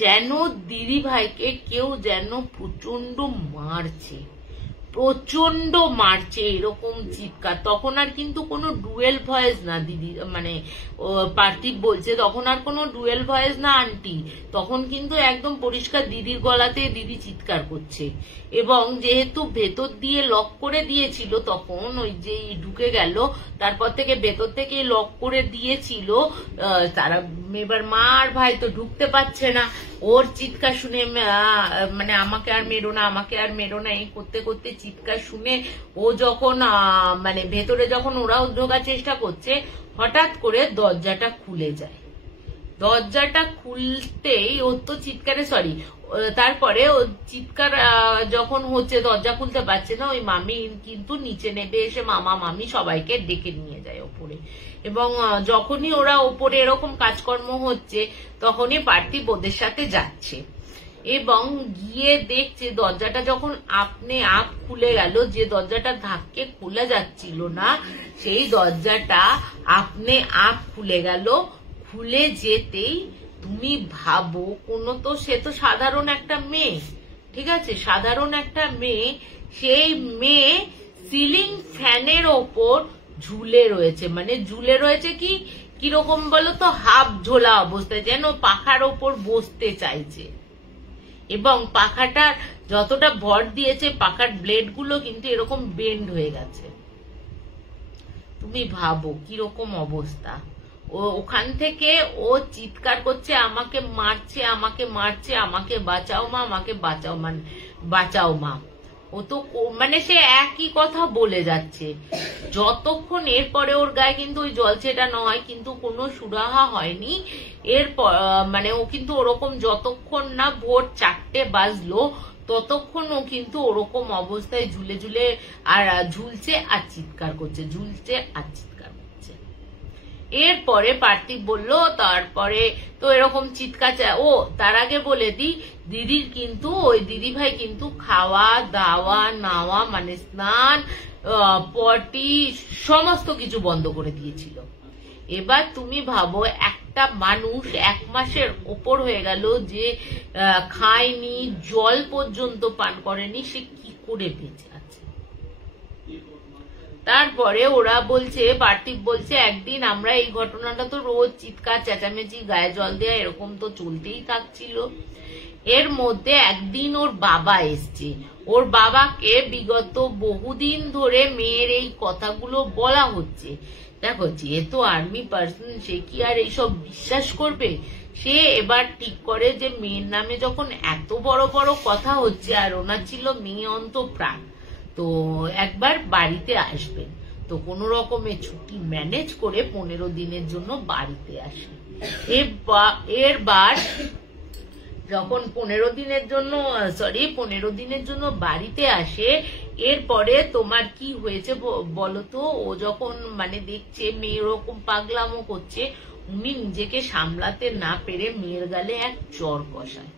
যেন দিদি ভাইকে কেউ যেন প্রচন্ড মারছে এরকম চিৎকার। তখন আর কিন্তু কোনো ডুয়েল ভয়েস না, দিদি মানে পার্থিব বলছে তখন আর কোনো ডুয়েল ভয়েস না আন্টি, তখন কিন্তু একদম পরিষ্কার দিদির গলাতে দিদি চিৎকার করছে। এবং যেহেতু ভেতর দিয়ে লক করে দিয়েছিল, তখন ওই যে ঢুকে গেল, তারপর থেকে ভেতর থেকে লক করে দিয়েছিল, তারা এবার মা আর ভাই তো ঢুকতে পারছে না। ওর চিৎকার শুনে মানে আমাকে আর মেরো না এই করতে করতে চিৎকার শুনে ও যখন মানে ভেতরে যখন ওরাও ঢোকার চেষ্টা করছে, হঠাৎ করে দরজাটা খুলে যায়। দরজাটা খুলতেই ওর তো চিৎকারে তারপরে ও চিৎকার যখন হচ্ছে, দরজা খুলতে পারছে না, ওই মামি কিন্তু নিচে নেমে এসে মামা মামি সবাইকে ডেকে নিয়ে যায় ওপরে। এবং যখনই ওরা ওপরে এরকম কাজকর্ম হচ্ছে, তখনই পার্থিব ওদের সাথে যাচ্ছে এবং গিয়ে দেখছে দরজাটা যখন আপনি আপ খুলে গেল, যে দরজাটা ধাক্কে খোলা যাচ্ছিল না সেই দরজাটা আপনি আপ খুলে গেল। খুলে যেতেই তুমি ভাবো, সে তো সাধারণ একটা মেয়ে, ঠিক আছে, সাধারণ একটা মেয়ে, সেই মেয়ে সিলিং ফ্যানের ওপর ঝুলে রয়েছে। মানে ঝুলে রয়েছে কিরকম বলো তো, হাফ ঝোলা অবস্থায়, যেন পাখার ওপর বসতে চাইছে। এবং পাখাটার যতটা ভর দিয়েছে, পাখার ব্লেড গুলো কিন্তু এরকম বেন্ড হয়ে গেছে। তুমি ভাবো কিরকম অবস্থা। ওখান থেকে ও চিৎকার করছে আমাকে মারছে, আমাকে বাঁচাও মা, বাঁচাও মা। ও তো মানে সে একই কথা বলে যাচ্ছে যতক্ষণ। এরপরে ওর গায়ে কিন্তু ওই জল ছেটানো হয়, কিন্তু কোনো সুরাহা হয়নি। এরপর মানে ও কিন্তু ওরকম যতক্ষণ না ভোর 4টে বাজলো ততক্ষণ ও কিন্তু ওরকম অবস্থায় ঝুলে ঝুলে আর ঝুলছে আর চিৎকার করছে, ঝুলছে আর চিৎকার করছে। এরপরে পার্থিব বলল তারপরে তো এরকম চিৎকার, ও তার আগে বলে দিই, দিদির কিন্তু ওই দিদি ভাই কিন্তু খাওয়া দাওয়া নাওয়া মানে স্নান পটি সমস্ত কিছু বন্ধ করে দিয়েছিল। এবার তুমি ভাবো একটা মানুষ 1 মাসের ওপর হয়ে গেল যে খায়নি, জল পর্যন্ত পান করেনি, সে কি করে বেঁচে আছে। তারপরে ওরা বলছে, পার্থিব বলছে একদিন আমরা এই ঘটনাটা তো রোজ চিৎকার চেঁচামেচি গায়ে জল দেয়া এরকম তো চলতেই থাকছিল। এর মধ্যে একদিন ওর বাবা এসছে, ওর বাবাকে বিগত বহুদিন ধরে মেয়ের এই কথাগুলো বলা হচ্ছে। দেখো যেহেতু আর্মি পার্সন, সে কি আর এইসব বিশ্বাস করবে? সে এবার ঠিক করে যে মেয়ের নামে যখন এত বড় বড় কথা হচ্ছে, আর ওনার ছিল মেয়ে অন্তঃপ্রাণ, তো একবার বাড়িতে আসবেন। তো কোনো রকমের ছুটি ম্যানেজ করে 15 দিনের জন্য বাড়িতে আসে। এরবার যখন 15 দিনের জন্য বাড়িতে আসে, এরপরে তোমার কি হয়েছে বলতো? ও যখন মানে দেখছে মেয়ে ওরকম পাগলামো করছে, উনি নিজেকে সামলাতে না পেরে মেয়ের গালে এক চড় কষায়।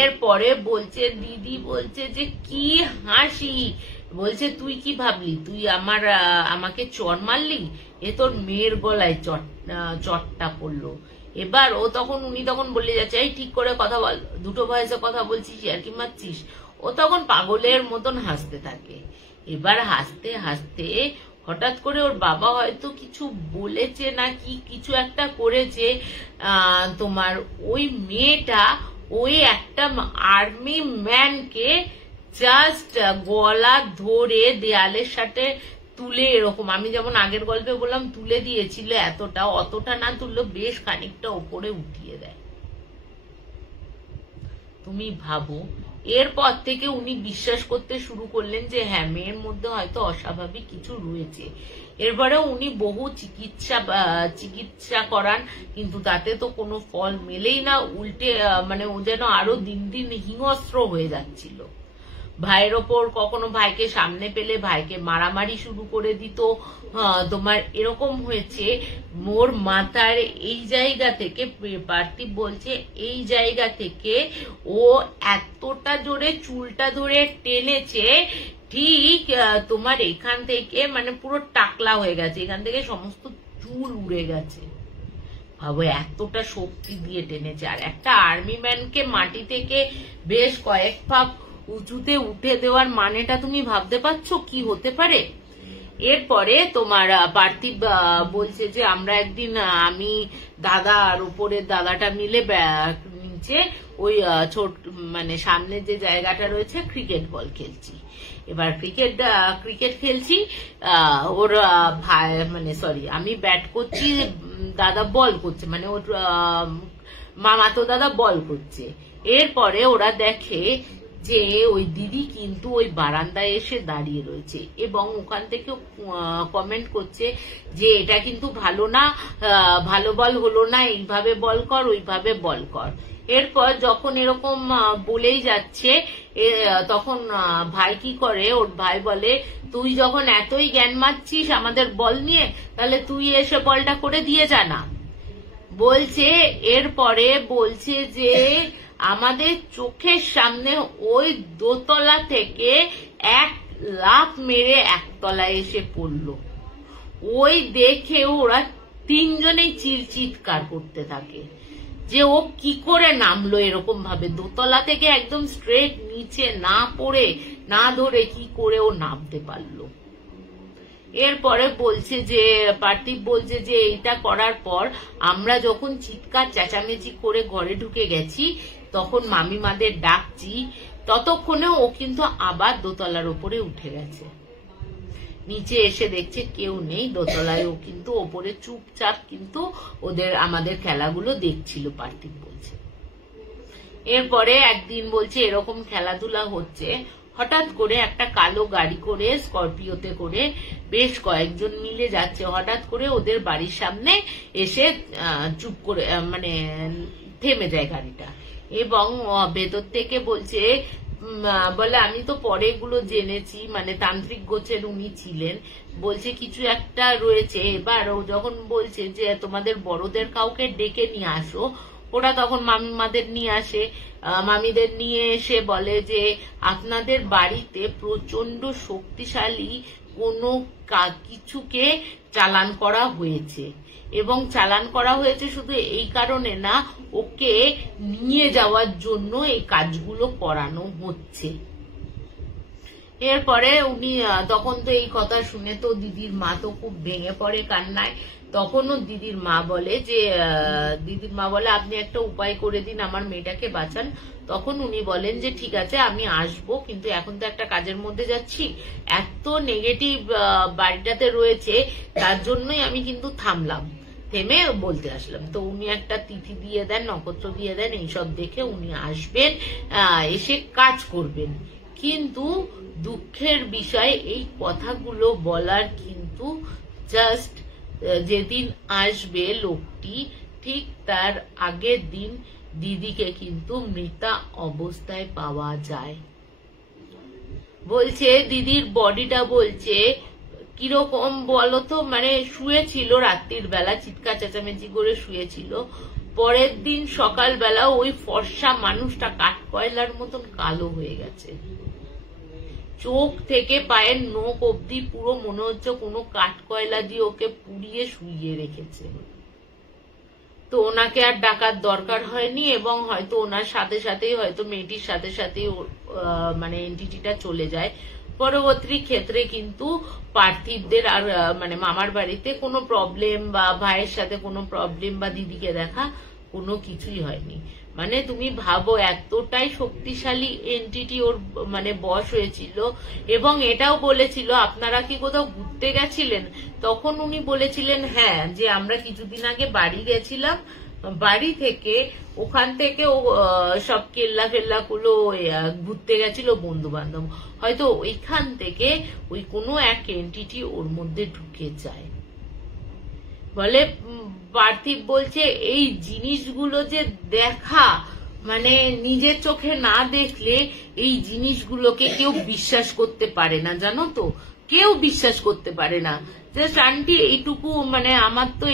এরপরে বলছে, দিদি বলছে যে কি হাসি, বলছে তুই কি ভাবলি তুই আমাকে চড় মারলি? এ তোর মেয়ের গলায় চটটা পড়লো। এবার উনি তখন বলে যাচ্ছে, এই ঠিক করে কথা বল, দুটো ভয়েসে কথা বলছিস আর কি মারছিস? ও তখন পাগলের মতন হাসতে থাকে। এবার হাসতে হাসতে হঠাৎ করে ওর বাবা হয়তো কিছু বলেছে না কি কিছু একটা করেছে, তোমার ওই মেয়েটা ওই একটা আর্মি ম্যানকে জাস্ট গলা ধরে দেয়ালের সাথে তুলে, এরকম আমি যেমন আগের গল্পে বললাম তুলে দিয়েছিল, অতটা না তুললো, বেশ খানিকটা ওপরে উঠিয়ে দেয়। তুমি ভাবো, এরপর থেকে উনি বিশ্বাস করতে শুরু করলেন যে হ্যাঁ মেয়ের মধ্যে হয়তো অস্বাভাবিক কিছু রয়েছে। এরপরে উনি বহু চিকিৎসা করান, কিন্তু তাতে তো কোনো ফল মেলেই না, উল্টে মানে ও যেন আরো দিন দিন হিংস্র হয়ে যাচ্ছিল। ভাইয়ের ওপর কখনো ভাইকে সামনে পেলে ভাইকে মারামারি শুরু করে দিত। তোমার এরকম হয়েছে মোর মাথার এই জায়গা থেকে, পার্থিব বলছে এই জায়গা থেকে ও এতটা জোরে চুলটা ধরে টেনেছে, ঠিক তোমার এখান থেকে মানে পুরো টাকলা হয়ে গেছে, এখান থেকে সমস্ত চুল উড়ে গেছে। ভাবো এতটা শক্তি দিয়ে টেনেছে। আর একটা আর্মি ম্যানকে মাটি থেকে বেশ কয়েক পাপ উঁচুতে উঠে দেওয়ার মানেটা তুমি ভাবতে পারছো কি হতে পারে? এরপরে তোমার পার্থিব বলছে যে আমরা একদিন আমি দাদা আর উপরের দাদাটা মিলে নিচে ওই ছোট মানে সামনে যে জায়গাটা রয়েছে ক্রিকেট বল খেলছি। এবার ক্রিকেট খেলছি, ওর ভাই মানে সরি আমি ব্যাট করছি, দাদা বল করছে, মানে ওর মামাতো দাদা বল করছে। এরপরে ওরা দেখে যে ওই দিদি কিন্তু ওই বারান্দায় এসে দাঁড়িয়ে রয়েছে এবং ওখান থেকে কমেন্ট করছে যে এটা কিন্তু ভালো না, ভালো বল হলো না, এইভাবে বল কর ওইভাবে বল কর। এরপর যখন এরকম বলেই যাচ্ছে তখন ভাই কি করে, ওর ভাই বলে তুই যখন এতই জ্ঞান মারছিস আমাদের বল নিয়ে, তাহলে তুই এসে বলটা করে দিয়ে জানা বলছে। এরপরে বলছে যে আমাদের চোখের সামনে ওই দোতলা থেকে এক লাফ মেরে একতলায় এসে পড়লো। ওই দেখে ওরা তিনজনেই চিৎকার করতে থাকে যে ও কি করে নামলো এরকম ভাবে দোতলা থেকে, একদম স্ট্রেট নিচে না পড়ে না ধরে কি করে ও নামতে পারলো। এরপরে বলছে যে পার্থিব বলছে যে এটা করার পর আমরা যখন চিৎকার চেঁচামেচি করে ঘরে ঢুকে গেছি তখন মামিমাদের ডাকছি, ততক্ষণে ও কিন্তু আবার দোতলার উপরে উঠে গেছে। নিচে এসে দেখছে কেউ নেই দোতলায়, ও কিন্তু ওপরে চুপচাপ কিন্তু আমাদের খেলাগুলো দেখছিল পার্থিব বলছে। এরপরে একদিন বলছে এরকম খেলাধুলা হচ্ছে, হঠাৎ করে একটা কালো গাড়ি করে স্করপিওতে করে বেশ কয়েকজন মিলে যাচ্ছে, হঠাৎ করে ওদের বাড়ির সামনে এসে চুপ করে মানে থেমে যায় গাড়িটা এবং ভেতর থেকে বলছে বলে আমি তো পরে এগুলো জেনেছি, মানে তান্ত্রিক গোছের উনি ছিলেন, বলছে কিছু একটা রয়েছে। এবার ও যখন বলছে যে তোমাদের বড়দের কাউকে ডেকে নিয়ে আসো, ওরা তখন মামিমাদের নিয়ে আসে, মামিদের নিয়ে এসে বলে যে আপনাদের বাড়িতে প্রচন্ড শক্তিশালী কোনো কিছুকে চালান করা হয়েছে, এবং চালান করা হয়েছে শুধু এই কারণে না, ওকে নিয়ে যাওয়ার জন্য এই কাজগুলো করানো হচ্ছে। এরপরে উনি তখন তো এই কথা শুনে তো দিদির মা তো খুব ভেঙে পড়ে কান্নায়। তখনও দিদির মা বলে আপনি একটা উপায় করে দিন, আমার মেয়েটাকে বাঁচান। তখন উনি বলেন যে ঠিক আছে আমি আসবো, কিন্তু এখন তো একটা কাজের মধ্যে যাচ্ছি, এত নেগেটিভ বাড়িটাতে রয়েছে, তার জন্যই আমি কিন্তু থামলাম, থেমে বলতে আসলাম। তো উনি একটা তিথি দিয়ে দেন, নক্ষত্র দিয়ে দেন, এইসব দেখে উনি আসবেন, এসে কাজ করবেন। কিন্তু দুঃখের বিষয় এই কথাগুলো বলার কিন্তু জাস্ট যেদিন আসবে লোকটি, ঠিক তার আগের দিন দিদিকে কিন্তু মৃতা অবস্থায় পাওয়া যায়। বলছে দিদির বডিটা বলছে কিরকম বলতো, মানে শুয়েছিল রাত্রির বেলা, চিৎকার চেঁচামেচি করে শুয়েছিল। পরের দিন সকালবেলা ওই ফর্সা মানুষটা কাঠকয়লার মতন কালো হয়ে গেছে, চোখ থেকে পায়ের নখ অব্দি পুরো মনে হচ্ছে কোনো কাঠকয়লা দিয়ে ওকে পুড়িয়ে শুইয়ে রেখেছে। তো ওনাকে আর ডাকার দরকার হয়নি, এবং হয়তো ওনার সাথে সাথেই হয়তো মেয়েটির সাথে সাথেই মানে এন্টিটিটা চলে যায়। পরবর্তী ক্ষেত্রে কিন্তু পার্থিবদের আর মানে মামার বাড়িতে কোনো প্রবলেম বা ভাইয়ের সাথে কোনো প্রবলেম বা দিদিকে দেখা কোনো কিছুই হয়নি। মানে তুমি ভাবো এতটাই শক্তিশালী এন্টিটি ওর মানে বশ হয়েছিল। এবং এটাও বলেছিল আপনারা কি কোথাও ঘুরতে গেছিলেন, তখন উনি বলেছিলেন হ্যাঁ, যে আমরা কিছুদিন আগে বাড়ি গেছিলাম, বাড়ি থেকে ওখান থেকে সব কেল্লা ফেল্লা গুলো ঘুরতে গেছিল বন্ধু বান্ধব, হয়তো ওইখান থেকে ওই কোনো এক এন্টিটি ওর মধ্যে ঢুকে যায়। বলে পার্থিব বলছে এই জিনিসগুলো যে দেখা, মানে নিজের চোখে না দেখলে এই জিনিসগুলোকে কেউ বিশ্বাস করতে পারে না, জানো তো, কেউ বিশ্বাস করতে পারে না। জাস্ট আন্টি এইটুকু, মানে আমার তো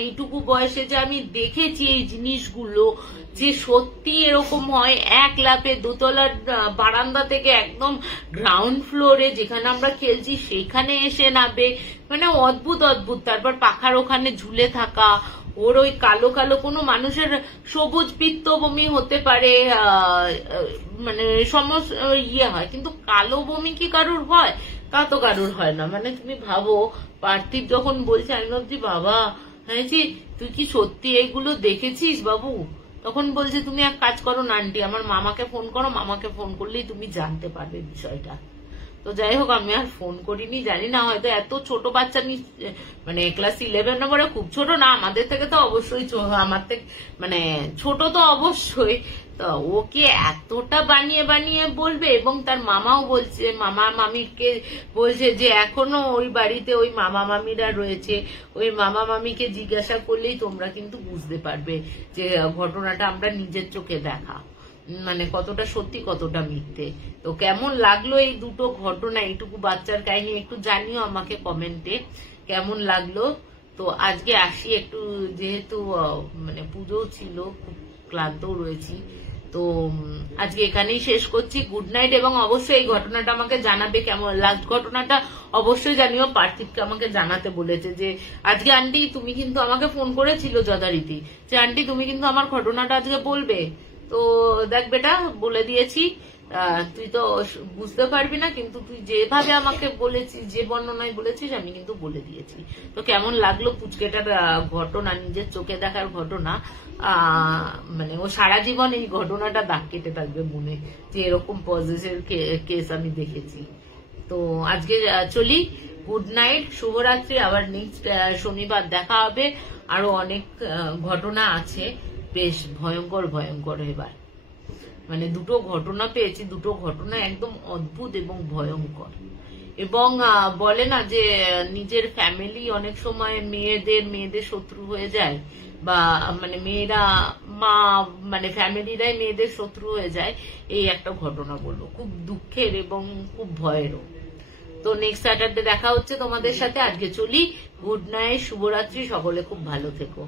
এইটুকু বয়সে যে আমি দেখেছি এই জিনিসগুলো, যে সত্যি এরকম হয়, এক লাফে দোতলার বারান্দা থেকে একদম গ্রাউন্ড ফ্লোরে যেখানে আমরা খেলছি সেখানে এসে নামবে, মানে অদ্ভুত অদ্ভুত। তারপর পাখার ওখানে ঝুলে থাকা, ওর ওই কালো কালো কোনো মানুষের সবুজ পিত্ত বমি হতে পারে, মানে সমস্ত হয়, কিন্তু কালো বমি কি কারুর হয়? তা তো কারুর হয় না। মানে তুমি ভাবো পার্থিব যখন বলছে, আমি ভাবছি বাবা হ্যাঁ তুই কি সত্যি এগুলো দেখেছিস বাবু? তখন বলছে তুমি এক কাজ করো না আন্টি, আমার মামাকে ফোন করো, মামাকে ফোন করলেই তুমি জানতে পারবে বিষয়টা। তো যাই হোক আমি আর ফোন করিনি, জানি না হয়তো এত ছোট বাচ্চা, মানে ক্লাস 11 নম্বরে, খুব ছোট না, আমাদের থেকে তো অবশ্যই, আমার থেকে মানে ছোট তো অবশ্যই। তো ওকে এতটা বানিয়ে বানিয়ে বলবে, এবং তার মামাও বলছে, মামা মামিকে বলছে যে এখনো ওই বাড়িতে ওই মামা মামিরা রয়েছে, ওই মামা মামিকে জিজ্ঞাসা করলেই তোমরা কিন্তু বুঝতে পারবে যে ঘটনাটা আমরা নিজের চোখে দেখা, মানে কতটা সত্যি কতটা মিথ্যে। তো কেমন লাগলো এই দুটো ঘটনা, এইটুকু বাচ্চার কাহিনী, একটু জানিও আমাকে কমেন্টে কেমন লাগলো। তো আজকে আসি একটু, যেহেতু মানে পুজো ছিল, খুব ক্লান্তও রয়েছি, তো আজকে এখানেই শেষ করছি। Good night. এবং অবশ্যই এই ঘটনাটা আমাকে জানাবে কেমন, লাস্ট ঘটনাটা অবশ্যই জানিও। পার্থিবকে আমাকে জানাতে বলেছে যে আজকে আন্টি তুমি কিন্তু আমাকে ফোন করেছিল যথারীতি, যে আন্টি তুমি কিন্তু আমার ঘটনাটা আজকে বলবে। তো দেখ বেটা, বলে দিয়েছি, তুই তো বুঝতে পারবি না, কিন্তু তুই যেভাবে আমাকে বলেছিস, যে বর্ণনায় বলেছিস, আমি কিন্তু বলে দিয়েছি। তো কেমন লাগলো পুচকেটার ঘটনা, নিজের চোখে দেখার ঘটনা, মানে ও সারা জীবন এই ঘটনাটা দাগ কেটে থাকবে মনে, যে এরকম পজিটিভ কেস আমি দেখেছি। তো আজকে চলি, গুড নাইট, শুভরাত্রি। আবার নেক্সট শনিবার দেখা হবে। আরো অনেক ঘটনা আছে, বেশ ভয়ঙ্কর ভয়ঙ্কর। এবার মানে দুটো ঘটনা পেয়েছি, দুটো ঘটনা একদম অদ্ভুত এবং ভয়ঙ্কর। এবং বলে না যে নিজের ফ্যামিলি অনেক সময় মেয়েদের শত্রু হয়ে যায়, বা মানে মেয়েরা মানে ফ্যামিলিরাই মেয়েদের শত্রু হয়ে যায়। এই একটা ঘটনা বলবো, খুব দুঃখের এবং খুব ভয়েরও। তো নেক্সট স্যাটারডে দেখা হচ্ছে তোমাদের সাথে। আজকে চলি, গুড নাইট, শুভরাত্রি, সকলে খুব ভালো থেকো।